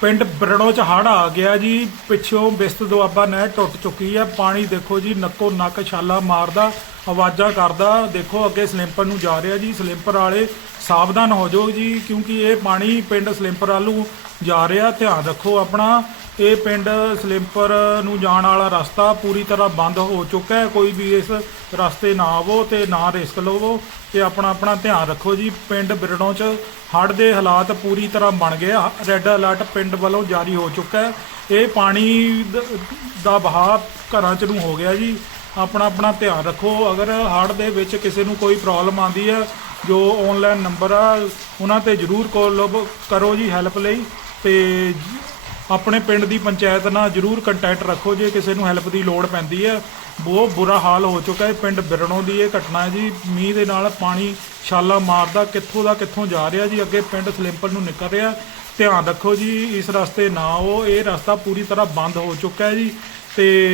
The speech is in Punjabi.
ਪਿੰਡ ਬਰੜੋ ਚ ਹੜ ਆ ਗਿਆ ਜੀ, ਪਿੱਛੋਂ ਬਿਸਤ ਦੁਆਬਾ ਨਹਿਰ ਟੁੱਟ ਚੁੱਕੀ ਹੈ ਪਾਣੀ ਦੇਖੋ ਜੀ, ਨੱਕੋ ਨੱਕ ਛਾਲਾ ਮਾਰਦਾ, ਆਵਾਜ਼ਾਂ ਕਰਦਾ, ਦੇਖੋ ਅੱਗੇ ਸਲਿੰਪਰ ਨੂੰ ਜਾ ਰਿਹਾ ਜੀ, ਸਲਿੰਪਰ ਵਾਲੇ ਸਾਵਧਾਨ ਹੋ ਜਾਓ ਜੀ, ਕਿਉਂਕਿ ਇਹ ਪਾਣੀ ਪਿੰਡ ਸਲਿੰਪਰ ਵਾਲੂ ਜਾ ਰਿਹਾ, ਧਿਆਨ ਰੱਖੋ ਆਪਣਾ। ਇਹ ਪਿੰਡ ਸਲਿੰਪਰ ਨੂੰ ਜਾਣ ਵਾਲਾ ਰਸਤਾ ਪੂਰੀ ਤਰ੍ਹਾਂ ਬੰਦ ਹੋ ਚੁੱਕਾ ਹੈ। ਕੋਈ ਵੀ ਇਸ ਰਸਤੇ ਨਾ ਆਵੋ ਤੇ ਨਾ ਰਿਸਕ ਲਵੋ ਤੇ ਆਪਣਾ ਆਪਣਾ ਧਿਆਨ ਰੱਖੋ ਜੀ। ਪਿੰਡ ਬਿਰੜੋਂ ਚ ਹੜ੍ਹ ਦੇ ਹਾਲਾਤ ਪੂਰੀ ਤਰ੍ਹਾਂ ਬਣ ਗਏ ਆ। ਰੈੱਡ ਅਲਰਟ ਪਿੰਡ ਵੱਲੋਂ ਜਾਰੀ ਹੋ ਚੁੱਕਾ ਹੈ। ਇਹ ਪਾਣੀ ਦਾ ਬਹਾਅ ਘਰਾਂ ਚ ਨੂੰ ਹੋ ਗਿਆ ਜੀ। ਆਪਣਾ ਆਪਣਾ ਧਿਆਨ ਰੱਖੋ। ਅਗਰ ਹੜ੍ਹ ਦੇ ਵਿੱਚ ਕਿਸੇ ਨੂੰ ਕੋਈ ਪ੍ਰੋਬਲਮ ਆਂਦੀ ਹੈ, ਜੋ ਆਨਲਾਈਨ ਨੰਬਰ ਆ, ਉਹਨਾਂ ਤੇ ਜਰੂਰ ਕਾਲ ਕਰੋ ਜੀ ਹੈਲਪ ਲਈ। ਤੇ ਆਪਣੇ ਪਿੰਡ ਦੀ ਪੰਚਾਇਤ ਨਾਲ ਜਰੂਰ ਕੰਟੈਕਟ ਰੱਖੋ ਜੇ ਕਿਸੇ ਨੂੰ ਹੈਲਪ ਦੀ ਲੋੜ ਪੈਂਦੀ ਹੈ। ਬਹੁਤ ਬੁਰਾ ਹਾਲ ਹੋ ਚੁੱਕਾ ਹੈ। ਪਿੰਡ ਬਿਰਣੋਂ ਦੀ ਇਹ ਘਟਨਾ ਹੈ ਜੀ। ਮੀਂਹ ਦੇ ਨਾਲ ਪਾਣੀ ਛਾਲਾ ਮਾਰਦਾ ਕਿੱਥੋਂ ਦਾ ਕਿੱਥੋਂ ਜਾ ਰਿਹਾ ਜੀ। ਅੱਗੇ ਪਿੰਡ ਸਲਿੰਪਰ ਨੂੰ ਨਿਕਲ ਰਿਹਾ। ਧਿਆਨ ਰੱਖੋ ਜੀ, ਇਸ ਰਸਤੇ ਨਾ ਆਓ। ਇਹ ਰਸਤਾ ਪੂਰੀ ਤਰ੍ਹਾਂ ਬੰਦ ਹੋ ਚੁੱਕਾ ਹੈ ਜੀ ਤੇ